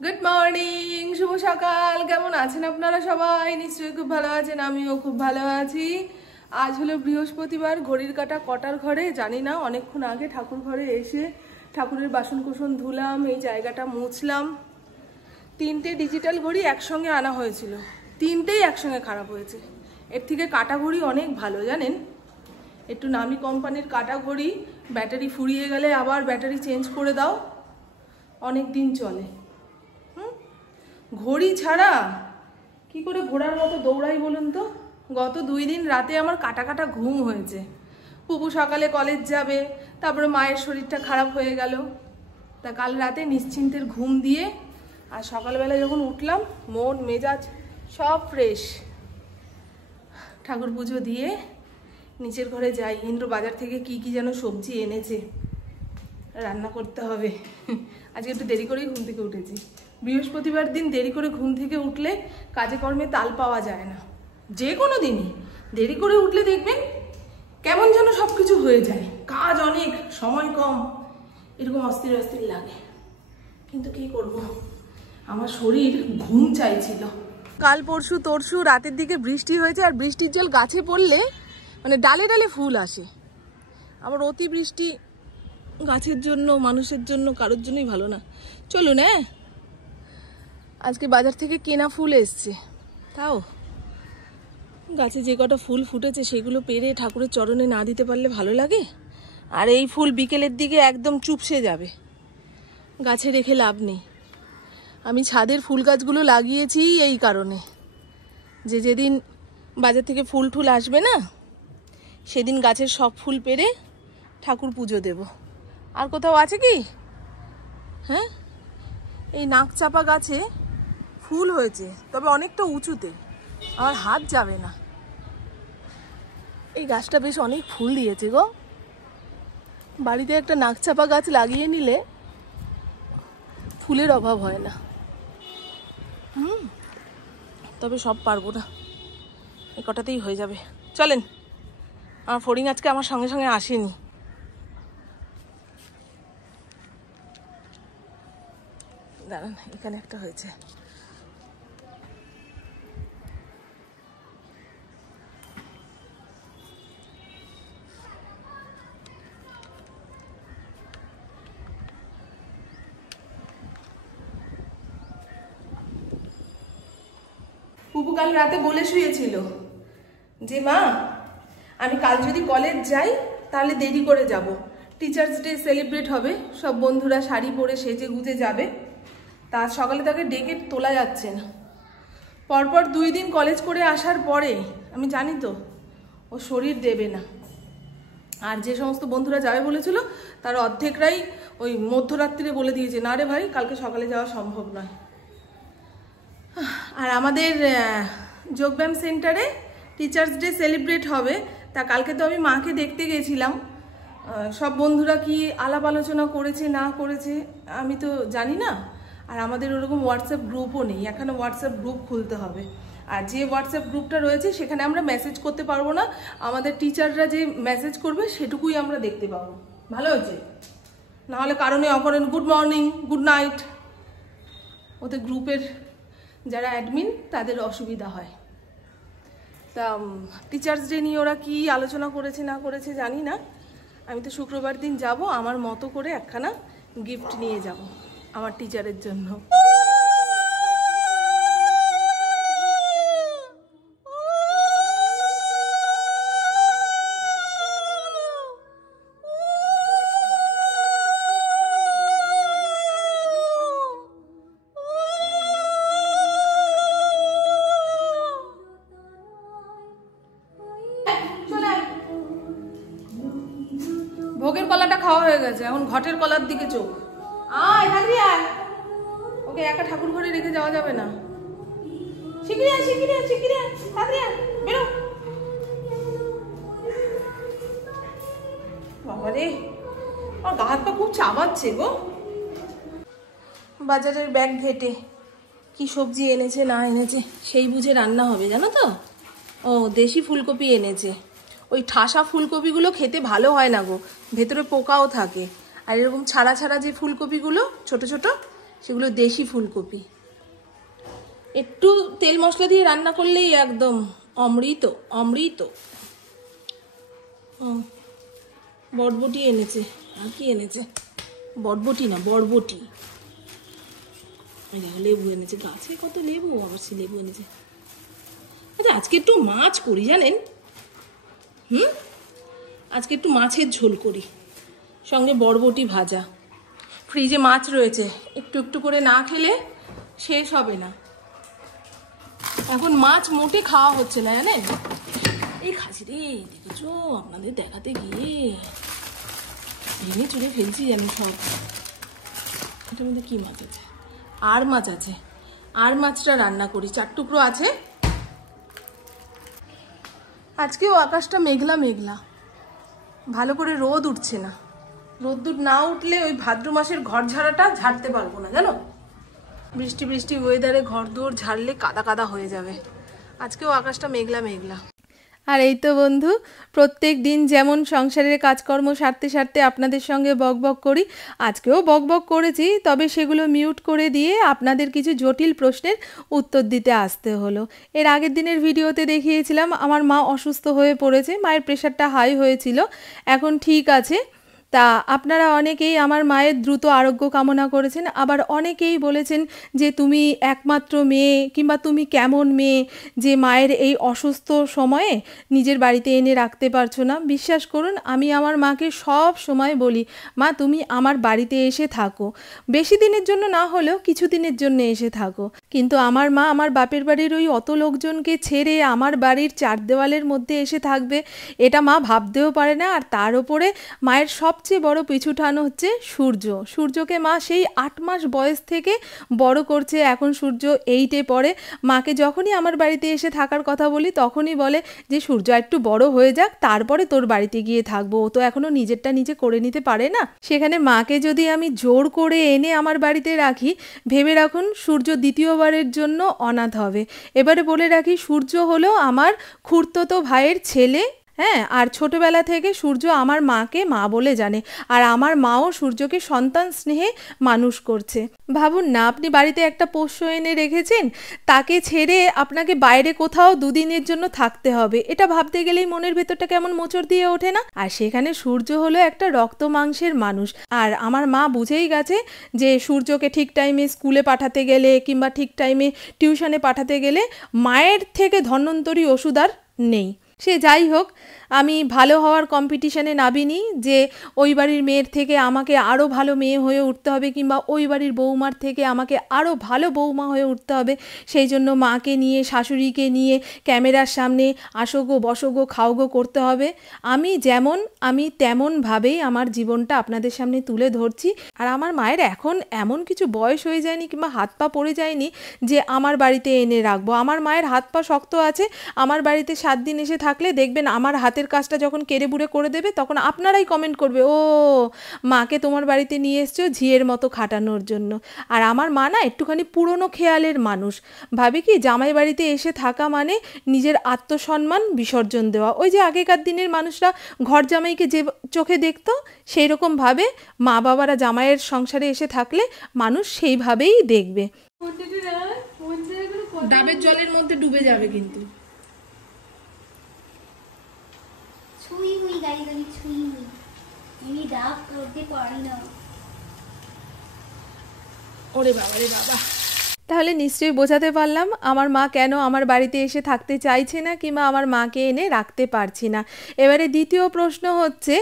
Good morning, শুভ সকাল। কেমন আছেন আপনারা সবাই? নিশ্চয়ই খুব ভালো আছেন, আমিও খুব ভালো আছি। আজ হলো বৃহস্পতিবার। ঘড়ির কাঁটা কটার ঘরে জানি না। অনেকক্ষণ আগে ঠাকুর ঘরে এসে ঠাকুরের বাসন কোসন ধুলাম, এই জায়গাটা মুছলাম। 3টে ডিজিটাল ঘড়ি একসঙ্গে আনা হয়েছিল, 3টেই একসঙ্গে খারাপ হয়েছে। এর থেকে কাটা ঘড়ি অনেক ভালো, জানেন। একটু নামি কোম্পানির কাটা ঘড়ি, ব্যাটারি ফুরিয়ে গেলে আবার ব্যাটারি চেঞ্জ করে দাও, অনেক দিন চলে। ঘড়ি ছাড়া কি করে ঘোড়ার মতো দৌড়াই বলুন তো? গত 2 দিন রাতে আমার কাটা কাটা ঘুম হয়েছে। পুপু সকালে কলেজ যাবে, তারপরে মায়ের শরীরটা খারাপ হয়ে গেল। তা কাল রাতে নিশ্চিন্তের ঘুম দিয়ে আর সকালবেলা যখন উঠলাম, মন মেজাজ সব ফ্রেশ। ঠাকুর পুজো দিয়ে নিচের ঘরে যাই। ইন্দ্র বাজার থেকে কি কি যেন সবজি এনেছে, রান্না করতে হবে। আজকে একটু দেরি করেই ঘুম থেকে উঠেছি। বৃহস্পতিবার দিন দেরি করে ঘুম থেকে উঠলে কাজে কর্মে তাল পাওয়া যায় না। যে কোনো দিনই দেরি করে উঠলে দেখবেন কেমন যেন সব কিছু হয়ে যায়, কাজ অনেক, সময় কম, এরকম অস্থির অস্থির লাগে। কিন্তু কি করব, আমার শরীর ঘুম চাইছিল। কাল পরশু তরশু রাতের দিকে বৃষ্টি হয়েছে, আর বৃষ্টির জল গাছে পড়লে মানে ডালে ডালে ফুল আসে। আবার অতি বৃষ্টি গাছের জন্য, মানুষের জন্য, কারোর জন্যই ভালো না। চলুন, আজকে বাজার থেকে কেনা ফুল এসছে, তাও গাছে যে কটা ফুল ফুটেছে সেগুলো পেরে ঠাকুরের চরণে না দিতে পারলে ভালো লাগে। আর এই ফুল বিকেলের দিকে একদম চুপসে যাবে, গাছে রেখে লাভ নেই। আমি ছাদের ফুল গাছগুলো লাগিয়েছি এই কারণে যে যেদিন বাজার থেকে ফুল টুল আসবে না, সেদিন গাছের সব ফুল পেরে ঠাকুর পুজো দেব। আর কোথাও আছে কি? হ্যাঁ, এই নাকচাপা গাছে ফুল হয়েছে, তবে অনেকটা উঁচুতে, আমার হাত যাবে না। এই গাছটা বেশ অনেক ফুল দিয়েছে গো। বাড়িতে একটা নাকচাপা গাছ লাগিয়ে নিলে ফুলের অভাব হয় না। তবে সব পারবো না, এই কটাতেই হয়ে যাবে। চলেন, আমার ফড়িং আজকে আমার সঙ্গে সঙ্গে আসেনি। দাঁড়ান, এখানে একটা হয়েছে। পুপু কাল রাতে বলে শুয়েছিল যে মা, আমি কাল যদি কলেজ যাই তাহলে দেরি করে যাব। টিচার্স ডে সেলিব্রেট হবে, সব বন্ধুরা শাড়ি পরে সেজে গুজে যাবে। তা সকালে তাকে ডেকে তোলা যাচ্ছে না। পরপর 2 দিন কলেজ করে আসার পরে আমি জানি তো ও শরীর দেবে না। আর যে সমস্ত বন্ধুরা যাবে বলেছিল তার অর্ধেকরাই ওই মধ্যরাত্রিরে বলে দিয়েছে, না রে ভাই, কালকে সকালে যাওয়া সম্ভব নয়। আর আমাদের যোগব্যায়াম সেন্টারে টিচার্স ডে সেলিব্রেট হবে। তা কালকে তো আমি মাকে দেখতে গেছিলাম। সব বন্ধুরা কি আলাপ আলোচনা করেছে না করেছে আমি তো জানি না। আর আমাদের ওরকম হোয়াটসঅ্যাপ গ্রুপও নেই, এখানে হোয়াটসঅ্যাপ গ্রুপ খুলতে হবে। আর যে হোয়াটসঅ্যাপ গ্রুপটা রয়েছে সেখানে আমরা মেসেজ করতে পারবো না, আমাদের টিচাররা যে মেসেজ করবে সেটুকুই আমরা দেখতে পাবো। ভালো হয়েছে, নাহলে কারণে অকারণে গুড মর্নিং, গুড নাইট, ওদের গ্রুপের যারা অ্যাডমিন তাদের অসুবিধা হয়। তা টিচার্স ডে নিয়ে ওরা কি আলোচনা করেছে না করেছে জানি না। আমি তো শুক্রবার দিন যাব, আমার মতো করে একখানা গিফট নিয়ে যাব আমার টিচারের জন্য। ভোগের কলাটা খাওয়া হয়ে গেছে, এখন ঘটের কলার দিকে চোখ। ওকে একা ঠাকুর ঘরে রেখে যাওয়া যাবে না। বেরো বাবারে, আমার গা হাত পা খুব চাবাচ্ছে গো। বাজারের ব্যাগ ঘেটে কি সবজি এনেছে না এনেছে সেই বুঝে রান্না হবে, জানো তো। ও দেশি ফুলকপি এনেছে। ওই ঠাসা ফুলকপিগুলো খেতে ভালো হয় না গো, ভেতরে পোকাও থাকে। আর এরকম ছাড়া ছাড়া যে ফুলকপিগুলো ছোট ছোট, সেগুলো দেশি ফুলকপি। একটু তেল মশলা দিয়ে রান্না করলেই একদম অমৃত অমৃত। বটবটি এনেছে, আর কি এনেছে? বটবটি না, বরবটি। লেবু এনেছে, গাছে কত লেবু, আবার সে লেবু এনেছে। আচ্ছা আজকে একটু মাছ করি জানেন, আজকে একটু মাছের ঝোল করি, সঙ্গে বরবটি ভাজা। ফ্রিজে মাছ রয়েছে, একটু একটু করে না খেলে শেষ হবে না। এখন মাছ মোটে খাওয়া হচ্ছে না জানেন। এই খাসি রে, দেখেছো আপনাদের দেখাতে গিয়ে ভেঙে চুড়ে ফেলছি যেন সব। এটার মধ্যে কি মাছ আছে? আর মাছ আছে, আর মাছটা রান্না করি, 4 টুকরো আছে। আজকেও আকাশটা মেঘলা মেঘলা, ভালো করে রোদ উঠছে না। রোদ্দুর না উঠলে ওই ভাদ্র মাসের ঘর ঝাড়াটা ঝাড়তে পারবো না জানো। বৃষ্টি বৃষ্টি ওয়েদারে ঘর দুয়ার ঝাড়লে কাদা কাদা হয়ে যাবে। আজকেও আকাশটা মেঘলা মেঘলা। আর এই তো বন্ধু, প্রত্যেক দিন যেমন সংসারের কাজকর্ম সারতে সারতে আপনাদের সঙ্গে বকবক করি, আজকেও বকবক করেছি, তবে সেগুলো মিউট করে দিয়ে আপনাদের কিছু জটিল প্রশ্নের উত্তর দিতে আসতে হলো। এর আগের দিনের ভিডিওতে দেখিয়েছিলাম আমার মা অসুস্থ হয়ে পড়েছে, মায়ের প্রেশারটা হাই হয়েছিল, এখন ঠিক আছে। তা আপনারা অনেকেই আমার মায়ের দ্রুত আরোগ্য কামনা করেছেন, আবার অনেকেই বলেছেন যে তুমি একমাত্র মেয়ে, কিংবা তুমি কেমন মেয়ে যে মায়ের এই অসুস্থ সময়ে নিজের বাড়িতে এনে রাখতে পারছো না। বিশ্বাস করুন, আমি আমার মাকে সব সময় বলি, মা তুমি আমার বাড়িতে এসে থাকো, বেশি দিনের জন্য না হলেও কিছু দিনের জন্য এসে থাকো। কিন্তু আমার মা আমার বাপের বাড়ির ওই অত লোকজনকে ছেড়ে আমার বাড়ির 4 দেওয়ালের মধ্যে এসে থাকবে, এটা মা ভাবতেও পারে না। আর তার উপরে মায়ের সবচেয়ে বড় পিছুটান হচ্ছে সূর্য। সূর্যকে মা সেই 8 মাস বয়স থেকে বড় করছে, এখন সূর্য 8-এ পড়ে। মাকে যখনই আমার বাড়িতে এসে থাকার কথা বলি তখনই বলে যে সূর্য একটু বড় হয়ে যাক, তারপরে তোর বাড়িতে গিয়ে থাকবো, ও তো এখনো নিজেরটা নিজে করে নিতে পারে না। সেখানে মাকে যদি আমি জোর করে এনে আমার বাড়িতে রাখি, ভেবে রাখুন সূর্য দ্বিতীয়বারের জন্য অনাথ হবে। এবারে বলে রাখি, সূর্য হলো আমার খুড়তুতো ভাইয়ের ছেলে, হ্যাঁ। আর ছোটবেলা থেকে সূর্য আমার মাকে মা বলে জানে, আর আমার মাও সূর্যকে সন্তান স্নেহে মানুষ করছে। ভাবুন না, আপনি বাড়িতে একটা পোষ্য এনে রেখেছেন, তাকে ছেড়ে আপনাকে বাইরে কোথাও 2 দিনের জন্য থাকতে হবে, এটা ভাবতে গেলেই মনের ভেতরটা কেমন মোচড় দিয়ে ওঠে না। আর সেখানে সূর্য হলো একটা রক্ত মাংসের মানুষ, আর আমার মা বুঝেই গেছে যে সূর্যকে ঠিক টাইমে স্কুলে পাঠাতে গেলে কিংবা ঠিক টাইমে টিউশনে পাঠাতে গেলে মায়ের থেকে ধন্বন্তরী ওষুধ আর নেই। সে যাই হোক, আমি ভালো হওয়ার কম্পিটিশানে নামিনি যে ওই বাড়ির মেয়ের থেকে আমাকে আরও ভালো মেয়ে হয়ে উঠতে হবে, কিংবা ওই বাড়ির বৌমার থেকে আমাকে আরও ভালো বৌমা হয়ে উঠতে হবে। সেই জন্য মাকে নিয়ে, শাশুড়িকে নিয়ে ক্যামেরার সামনে আসোগো বসোগো খাওগো করতে হবে। আমি যেমন আমি তেমনভাবেই আমার জীবনটা আপনাদের সামনে তুলে ধরছি। আর আমার মায়ের এখন এমন কিছু বয়স হয়ে যায়নি কিংবা হাত পা পড়ে যায়নি যে আমার বাড়িতে এনে রাখবো। আমার মায়ের হাত পা শক্ত আছে, আমার বাড়িতে 7 দিন এসে থাকলে দেখবেন আমার হাতের কাজটা যখন কেড়ে বুড়ে করে দেবে, তখন আপনারাই কমেন্ট করবে, ও মাকে তোমার বাড়িতে নিয়ে এসছো ঝিয়ের মতো খাটানোর জন্য। আর আমার মা না একটুখানি পুরনো খেয়ালের মানুষ, ভাবে কি জামাই বাড়িতে এসে থাকা মানে নিজের আত্মসম্মান বিসর্জন দেওয়া। ওই যে আগেকার দিনের মানুষরা ঘর জামাইকে যে চোখে দেখতো, সেই রকমভাবে মা বাবারা জামাইয়ের সংসারে এসে থাকলে মানুষ সেইভাবেই দেখবে। ডাবের জলের মধ্যে ডুবে যাবে কিন্তু। ছুঁই হুই গাড়ি গাড়ি ছুঁই হুই, আমি ডাব করতে পারি না। ওরে বাবা রে বাবা। তাহলে নিশ্চয়ই বোঝাতে পারলাম আমার মা কেন আমার বাড়িতে এসে থাকতে চাইছে না, কিংবা আমার মাকে এনে রাখতে পারছি না। এবারে দ্বিতীয় প্রশ্ন হচ্ছে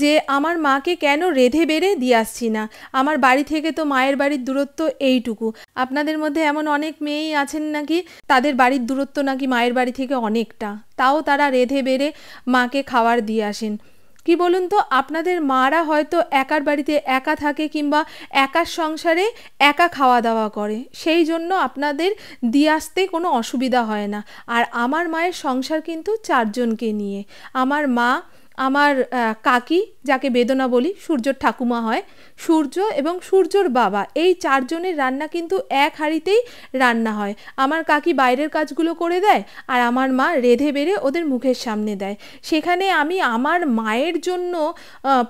যে আমার মাকে কেন রেঁধে বেড়ে দিয়ে আসছি না। আমার বাড়ি থেকে তো মায়ের বাড়ির দূরত্ব এইটুকু। আপনাদের মধ্যে এমন অনেক মেয়েই আছেন নাকি তাদের বাড়ির দূরত্ব নাকি মায়ের বাড়ি থেকে অনেকটা, তাও তারা রেঁধে বেড়ে মাকে খাবার দিয়ে আসেন। কি বলুন তো, আপনাদের মারা হয়তো একার বাড়িতে একা থাকে, কিংবা একার সংসারে একা খাওয়া দাওয়া করে, সেই জন্য আপনাদের দিয়ে আসতে কোনো অসুবিধা হয় না। আর আমার মায়ের সংসার কিন্তু 4 জনকে নিয়ে। আমার মা, আমার কাকি, যাকে বেদনা বলি, সূর্যর ঠাকুমা হয়, সূর্য এবং সূর্যর বাবা, এই চারজনের রান্না কিন্তু এক হাঁড়িতেই রান্না হয়। আমার কাকি বাইরের কাজগুলো করে দেয় আর আমার মা রেঁধে বেড়ে ওদের মুখের সামনে দেয়। সেখানে আমি আমার মায়ের জন্য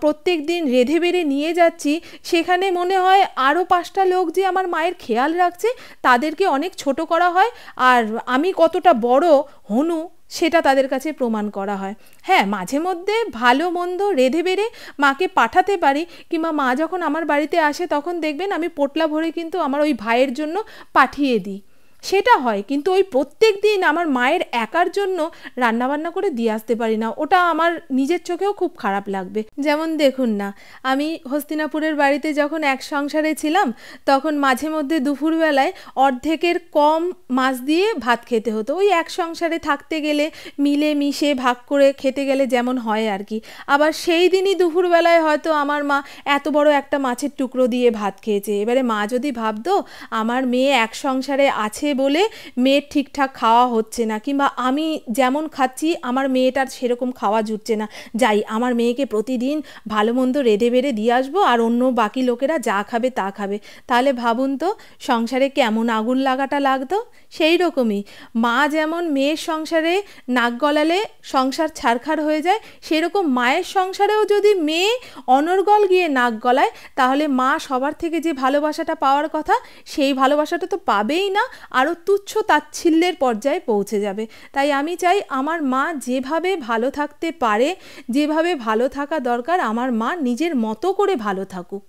প্রত্যেক দিন রেঁধে বেড়ে নিয়ে যাচ্ছি, সেখানে মনে হয় আরও 5টা লোক যে আমার মায়ের খেয়াল রাখছে তাদেরকে অনেক ছোট করা হয়, আর আমি কতটা বড় হনু সেটা তাদের কাছে প্রমাণ করা হয়। হ্যাঁ, মাঝে মধ্যে ভালো মন্দ রেঁধে বেড়ে মাকে পাঠাতে পারি, কিংবা মা যখন আমার বাড়িতে আসে তখন দেখবেন আমি পোটলা ভরে কিন্তু আমার ওই ভাইয়ের জন্য পাঠিয়ে দিই, সেটা হয়। কিন্তু ওই প্রত্যেক দিন আমার মায়ের একার জন্য রান্নাবান্না করে দিয়ে আসতে পারি না, ওটা আমার নিজের চোখেও খুব খারাপ লাগবে। যেমন দেখুন না, আমি হস্তিনাপুরের বাড়িতে যখন এক সংসারে ছিলাম তখন মাঝে মধ্যে দুপুরবেলায় অর্ধেকের কম মাছ দিয়ে ভাত খেতে হতো। ওই এক সংসারে থাকতে গেলে মিলে মিশে ভাগ করে খেতে গেলে যেমন হয় আর কি। আবার সেই দিনই দুপুরবেলায় হয়তো আমার মা এত বড় একটা মাছের টুকরো দিয়ে ভাত খেয়েছে। এবারে মা যদি ভাবতো আমার মেয়ে এক সংসারে আছে বলে মেয়ের ঠিকঠাক খাওয়া হচ্ছে না, কিংবা আমি যেমন খাচ্ছি আমার মেয়েটার সেরকম খাওয়া জুটছে না, যাই আমার মেয়েকে প্রতিদিন ভালো মন্দ রেঁধে বেড়ে দিয়ে আসবো আর অন্য বাকি লোকেরা যা খাবে তা খাবে, তাহলে ভাবুন তো সংসারে কেমন আগুন লাগাটা লাগতো। সেই রকমই মা যেমন মেয়ের সংসারে নাক গলালে সংসার ছারখার হয়ে যায়, সেরকম মায়ের সংসারেও যদি মেয়ে অনর্গল গিয়ে নাক গলায় তাহলে মা সবার থেকে যে ভালোবাসাটা পাওয়ার কথা সেই ভালোবাসাটা তো পাবেই না, আরও তুচ্ছ তাচ্ছিল্যের পর্যায়ে পৌঁছে যাবে। তাই আমি চাই আমার মা যেভাবে ভালো থাকতে পারে, যেভাবে ভালো থাকা দরকার, আমার মা নিজের মতো করে ভালো থাকুক।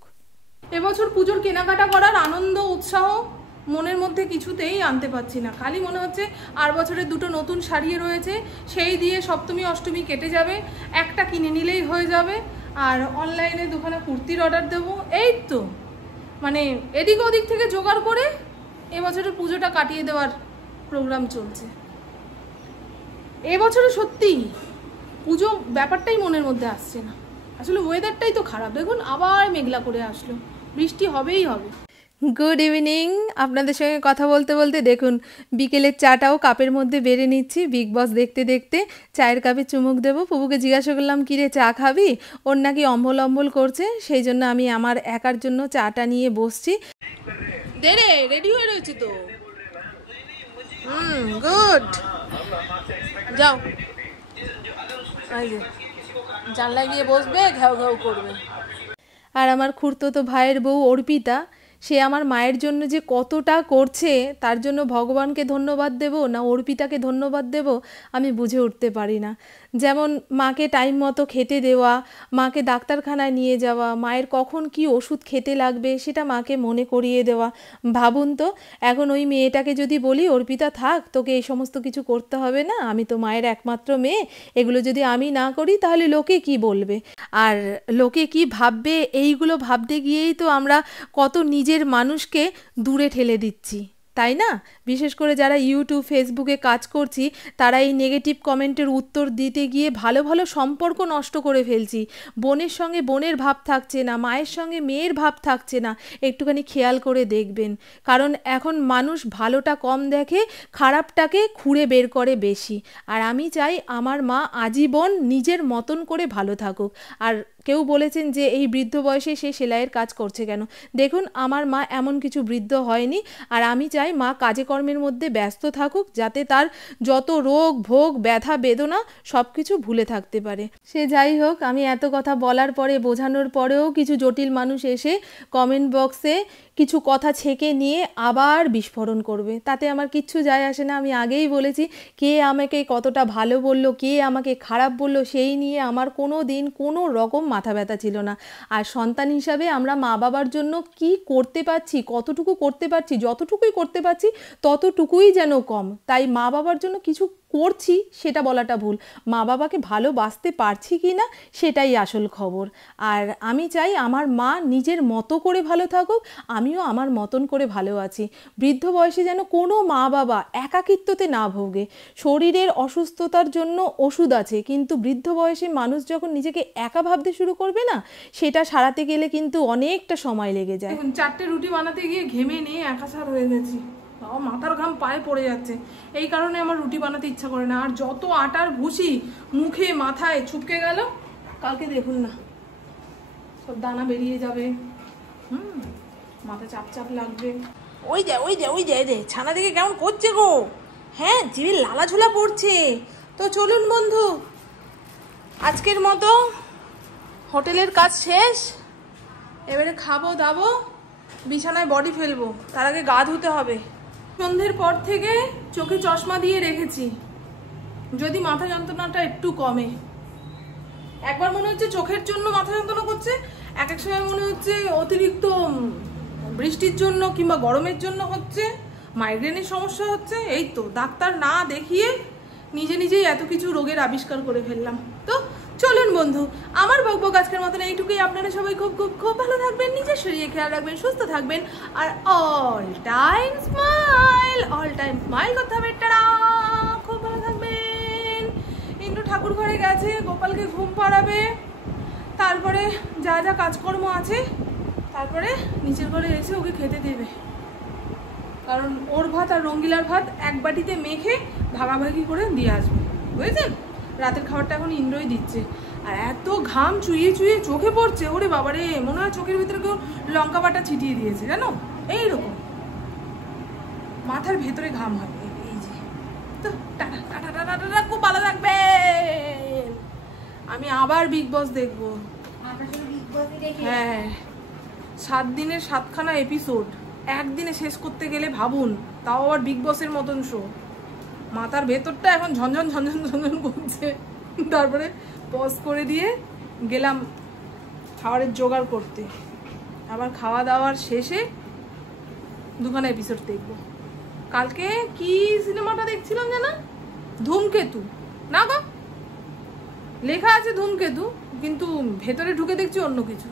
এবছর পুজোর কেনাকাটা করার আনন্দ উৎসাহ মনের মধ্যে কিছুতেই আনতে পারছি না। খালি মনে হচ্ছে আর বছরে 2টো নতুন শাড়ি রয়েছে, সেই দিয়ে সপ্তমী অষ্টমী কেটে যাবে, একটা কিনে নিলেই হয়ে যাবে, আর অনলাইনে 2খানা কুর্তির অর্ডার দেবো। এই তো মানে এদিক ওদিক থেকে জোগাড় করে এবছরের পুজোটা কাটিয়ে দেওয়ার প্রোগ্রাম চলছে। এবছরে সত্যি পুজো ব্যাপারটাই মনের মধ্যে আসছে না। আসলে ওয়েদারটাই তো খারাপ, দেখুন আবার মেঘলা করে আসলো, বৃষ্টি হবেই হবে। গুড ইভিনিং, আপনাদের সঙ্গে কথা বলতে বলতে দেখুন বিকেলের চাটাও কাপের মধ্যে বেড়ে নিচ্ছি। বিগ বস দেখতে দেখতে চায়ের কাপে চুমুক দেবো। পুবুকে জিজ্ঞাসা করলাম কিরে চা খাবি, ওর নাকি অম্বল অম্বল করছে, সেই জন্য আমি আমার একার জন্য চাটা নিয়ে বসছি। দে রে, রেডি হয়ে রয়েছে তো। গুড, যাও জানলায় গিয়ে বসবে, ঘেউ ঘেউ করবে। আর আমার খুড়তুতো ভাইয়ের বউ অর্পিতা, সে আমার মায়ের জন্য যে কতটা করছে তার জন্য ভগবানকে ধন্যবাদ দেব না অর্পিতাকে ধন্যবাদ দেব আমি বুঝে উঠতে পারি না। যেমন মাকে টাইম মতো খেতে দেওয়া, মাকে ডাক্তারখানায় নিয়ে যাওয়া, মায়ের কখন কি ওষুধ খেতে লাগবে সেটা মাকে মনে করিয়ে দেওয়া। ভাবুন তো, এখন ওই মেয়েটাকে যদি বলি অর্পিতা থাক, তোকে এই সমস্ত কিছু করতে হবে না, আমি তো মায়ের একমাত্র মেয়ে, এগুলো যদি আমি না করি তাহলে লোকে কি বলবে, আর লোকে কি ভাববে, এইগুলো ভাবতে গিয়েই তো আমরা কত নিজের মানুষকে দূরে ঠেলে দিচ্ছি, তাই না? বিশেষ করে যারা ইউটিউব ফেসবুকে কাজ করছি তারা এই নেগেটিভ কমেন্টের উত্তর দিতে গিয়ে ভালো ভালো সম্পর্ক নষ্ট করে ফেলছি। বোনের সঙ্গে বোনের ভাব থাকছে না, মায়ের সঙ্গে মেয়ের ভাব থাকছে না, একটুখানি খেয়াল করে দেখবেন। কারণ এখন মানুষ ভালোটা কম দেখে, খারাপটাকে খুঁড়ে বের করে বেশি। আর আমি চাই আমার মা আজীবন নিজের মতন করে ভালো থাকুক। আর কেউ বলেছেন যে এই বৃদ্ধ বয়সে সে সেলাইয়ের কাজ করছে কেন, দেখুন আমার মা এমন কিছু বৃদ্ধ হয়নি, আর আমি চাই মা কাজে কর্মের মধ্যে ব্যস্ত থাকুক, যাতে তার যত রোগ ভোগ ব্যথা বেদনা সব কিছু ভুলে থাকতে পারে। সে যাই হোক, আমি এত কথা বলার পরে বোঝানোর পরেও কিছু জটিল মানুষ এসে কমেন্ট বক্সে কিছু কথা ছেঁকে নিয়ে আবার বিস্ফোরণ করবে, তাতে আমার কিচ্ছু যায় আসে না। আমি আগেই বলেছি, কে আমাকে কতটা ভালো বলল, কে আমাকে খারাপ বলল, সেই নিয়ে আমার কোনো দিন কোনো রকম মাথা ব্যথা ছিল না। আর সন্তান হিসাবে আমরা মা বাবার জন্য কি করতে পারছি, কতটুকু করতে পারছি, যতটুকুই করতে পারছি ততটুকুই যেন কম। তাই মা বাবার জন্য কিছু করছি সেটা বলাটা ভুল, মা বাবাকে ভালোবাসতে পারছি কি না সেটাই আসল খবর। আর আমি চাই আমার মা নিজের মতো করে ভালো থাকুক, আমিও আমার মতন করে ভালো আছি। বৃদ্ধ বয়সে যেন কোনো মা বাবা একাকিত্বতে না ভোগে। শরীরের অসুস্থতার জন্য ওষুধ আছে, কিন্তু বৃদ্ধ বয়সে মানুষ যখন নিজেকে একা ভাবতে শুরু করবে না, সেটা সারাতে গেলে কিন্তু অনেকটা সময় লেগে যায়। 4টে রুটি বানাতে গিয়ে ঘেমে নিয়ে একাসার হয়ে গেছি, বাবা মাথার ঘাম পায়ে পড়ে যাচ্ছে, এই কারণে আমার রুটি বানাতে ইচ্ছা করে না। আর যত আটার ভুসি মুখে মাথায় ছুপকে গেল কালকে দেখুন না সব দানা বেরিয়ে যাবে, মাথা চাপ চাপ লাগবে। ওই যে ছানা দেখে কেমন করছে গো, হ্যাঁ জিভে লালা ঝোলা পড়ছে। তো চলুন বন্ধু, আজকের মতো হোটেলের কাজ শেষ, এবারে খাবো দাবো, বিছানায় বডি ফেলবো, তার আগে গা ধুতে হবে। সন্ধ্যের পর থেকে চোখে চশমা দিয়ে রেখেছি, যদি মাথা যন্ত্রণাটা একটু কমে। একবার মনে হচ্ছে চোখের জন্য মাথা যন্ত্রণা করছে, এক এক সময় মনে হচ্ছে অতিরিক্ত বৃষ্টির জন্য কিংবা গরমের জন্য হচ্ছে, মাইগ্রেনের সমস্যা হচ্ছে। এই তো ডাক্তার না দেখিয়ে নিজে নিজেই এত কিছু রোগের আবিষ্কার করে ফেললাম। তো চলুন বন্ধু, আমার বকবক আজকের মতন এইটুকুই। আপনারা সবাই খুব খুব খুব ভালো থাকবেন, নিজের শরীরে খেয়াল রাখবেন, সুস্থ থাকবেন, আর অল টাইম স্মাইল করতে হবে। টাটা, খুব ভালো থাকবেন। ইন্দ্র ঠাকুর ঘরে গেছে, গোপালকে ঘুম পাড়াবে, তারপরে যা যা কাজকর্ম আছে, তারপরে নিচের ঘরে এসে ওকে খেতে দেবে। কারণ ওর ভাত আর রঙ্গিলার ভাত এক বাটিতে মেখে ভাগাভাগি করে দিয়ে আসবে, বুঝেছেন? রাতের খাবারটা এখন ইন্দ্রই দিচ্ছে। আর এত ঘাম চুইয়ে চুইয়ে চোখে পড়ছে, ওরে বাবারে, মনে হয় চোখের ভিতরে কেউ লঙ্কা বাটা ছিটিয়ে দিয়েছে, জানো? এইরকম মাথার ভেতরে ঘাম হয়। এই যে তো টাটা টাটা টাটা টাটা, খুব ভালো থাকবেন। আমি আবার বিগ বস দেখবো। হ্যাঁ, 7 দিনের 7খানা এপিসোড একদিনে শেষ করতে গেলে ভাবুন, তাও আবার বিগ বসের মতন শো। মাথার ভেতরটা এখন ঝনঝন ঝনঝন ঝনঝন করছে। তারপরে পজ করে দিয়ে গেলাম খাবারের জোগাড় করতে। আবার খাওয়া দাওয়ার শেষে 2খানা এপিসোড দেখবো। কালকে কি সিনেমাটা দেখছিলাম জানা? ধূমকেতু না গো, লেখা আছে ধূমকেতু, কিন্তু ভেতরে ঢুকে দেখছি অন্য কিছু।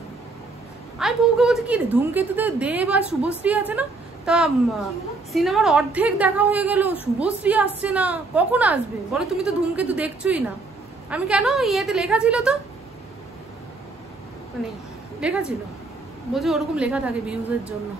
আমি বউকে বলছি, কি রে ধূমকেতুতে দেব আর শুভশ্রী আছে না? তা সিনেমার অর্ধেক দেখা হয়ে গেল, শুভশ্রী আসছে না, কখন আসবে বলো? তুমি তো ধূমকেতু দেখছোই না। আমি কেন, ইয়েতে লেখা ছিল তো, মানে লেখা ছিল, বলছি ওরকম লেখা থাকে ভিউজের জন্য।